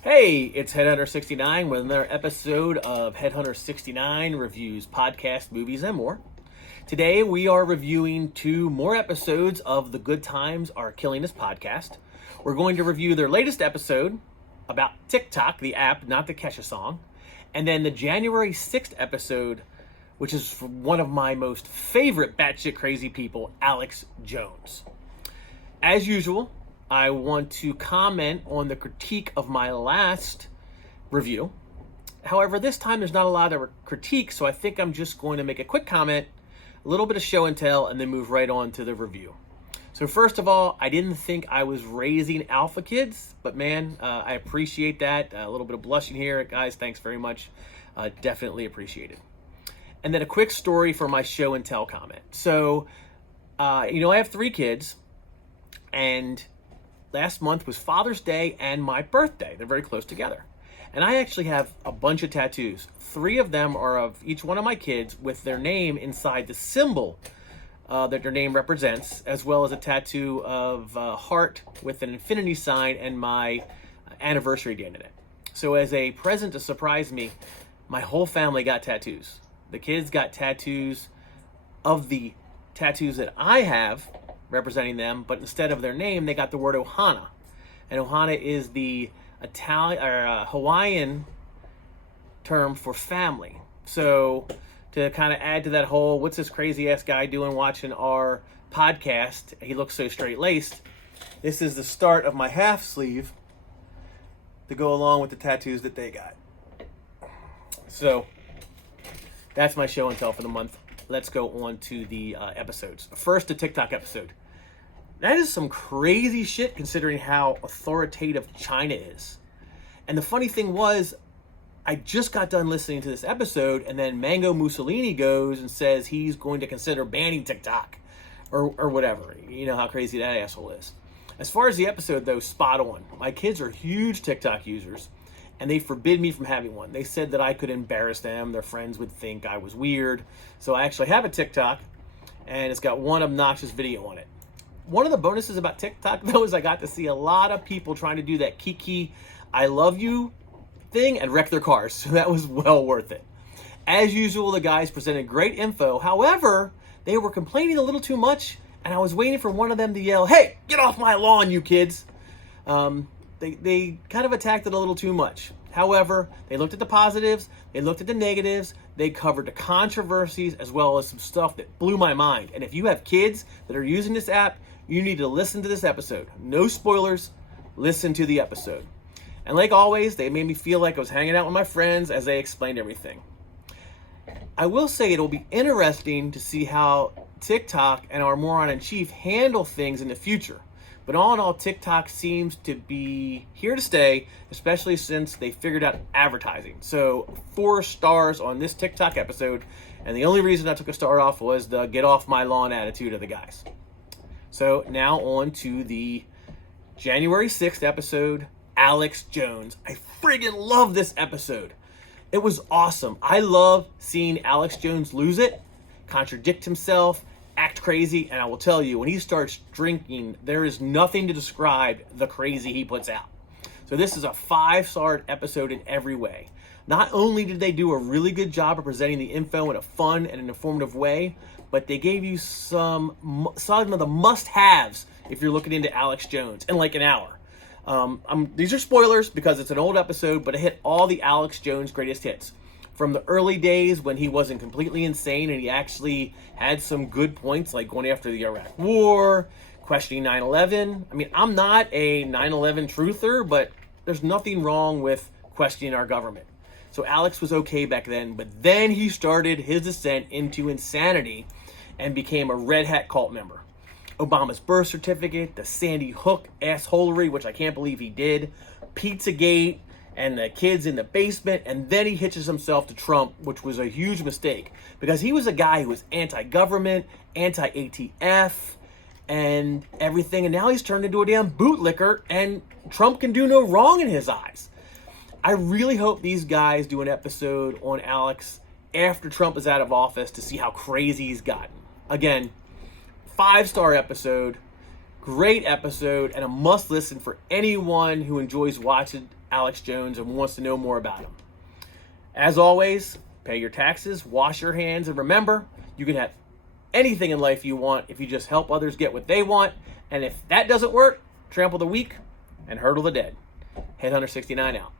Hey, it's Headhunter69 with another episode of Headhunter69 Reviews Podcast, Movies, and More. Today we are reviewing two more episodes of The Good Times Are Killing Us podcast. We're going to review their latest episode about TikTok, the app, not the Kesha song, and then the January 6th episode, which is from one of my most favorite batshit crazy people, Alex Jones. As usual, I want to comment on the critique of my last review. However, this time there's not a lot of critique, so I think I'm just going to make a quick comment, a little bit of show and tell, and then move right on to the review. So first of all, I didn't think I was raising alpha kids, but man, I appreciate that. A little bit of blushing here. Guys, thanks very much. Definitely appreciate it. And then a quick story for my show and tell comment. So, I have 3 kids, and last month was Father's Day and my birthday. They're very close together. And I actually have a bunch of tattoos. 3 of them are of each one of my kids with their name inside the symbol that their name represents, as well as a tattoo of a heart with an infinity sign and my anniversary date in it. So as a present to surprise me, my whole family got tattoos. The kids got tattoos of the tattoos that I have representing them, but instead of their name, they got the word Ohana. And Ohana is the Italian or Hawaiian term for family. So to kind of add to that whole, what's this crazy ass guy doing watching our podcast? He looks so straight laced. This is the start of my half sleeve to go along with the tattoos that they got. So that's my show and tell for the month. Let's go on to the episodes. First, the TikTok episode. That is some crazy shit considering how authoritative China is. And the funny thing was, I just got done listening to this episode, and then Mango Mussolini goes and says he's going to consider banning TikTok or whatever. You know how crazy that asshole is. As far as the episode, though, spot on. My kids are huge TikTok users, and they forbid me from having one. They said that I could embarrass them. Their friends would think I was weird. So I actually have a TikTok, and it's got one obnoxious video on it. One of the bonuses about TikTok, though, is I got to see a lot of people trying to do that Kiki I love you thing and wreck their cars. So that was well worth it. As usual, the guys presented great info. However, they were complaining a little too much, and I was waiting for one of them to yell, "Hey, get off my lawn, you kids!" They kind of attacked it a little too much. However, they looked at the positives, they looked at the negatives, they covered the controversies as well as some stuff that blew my mind. And if you have kids that are using this app, you need to listen to this episode. No spoilers, listen to the episode. And like always, they made me feel like I was hanging out with my friends as they explained everything. I will say it'll be interesting to see how TikTok and our moron-in-chief handle things in the future. But all in all, TikTok seems to be here to stay, especially since they figured out advertising. So 4 stars on this TikTok episode. And the only reason I took a star off was the get off my lawn attitude of the guys. So now on to the January 6th episode, Alex Jones. I friggin' love this episode. It was awesome. I love seeing Alex Jones lose it, contradict himself, act crazy, and I will tell you, when he starts drinking, there is nothing to describe the crazy he puts out. So this is a 5-star episode in every way. Not only did they do a really good job of presenting the info in a fun and an informative way, but they gave you some of the must-haves if you're looking into Alex Jones in like an hour. These are spoilers because it's an old episode, but it hit all the Alex Jones greatest hits. From the early days when he wasn't completely insane and he actually had some good points, like going after the Iraq War, questioning 9/11. I mean, I'm not a 9/11 truther, but there's nothing wrong with questioning our government. So Alex was okay back then, but then he started his descent into insanity and became a Red Hat cult member. Obama's birth certificate, the Sandy Hook assholery, which I can't believe he did, Pizzagate, and the kids in the basement, and then he hitches himself to Trump, which was a huge mistake because he was a guy who was anti-government, anti-ATF, and everything, and now he's turned into a damn bootlicker, and Trump can do no wrong in his eyes. I really hope these guys do an episode on Alex after Trump is out of office to see how crazy he's gotten. Again, 5-star episode, great episode, and a must listen for anyone who enjoys watching Alex Jones and wants to know more about him. As always, pay your taxes, wash your hands, and remember, you can have anything in life you want if you just help others get what they want. And if that doesn't work, trample the weak and hurdle the dead. Headhunter 69 out.